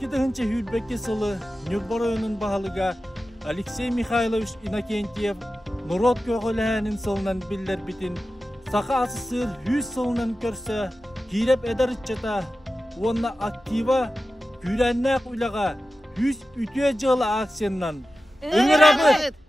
20-ынчы Hülbekке сылы Нюрбор районун баһалыга Алексей Михайлович Иннокентьев Нурот көгөләһенин сылынан биллер битин саха асысыр 100 сылынан көрсө киреп эдеритчата онна актива күрәннәк уйлага 100 үтүе жылы акцияннан. Өңір абыт!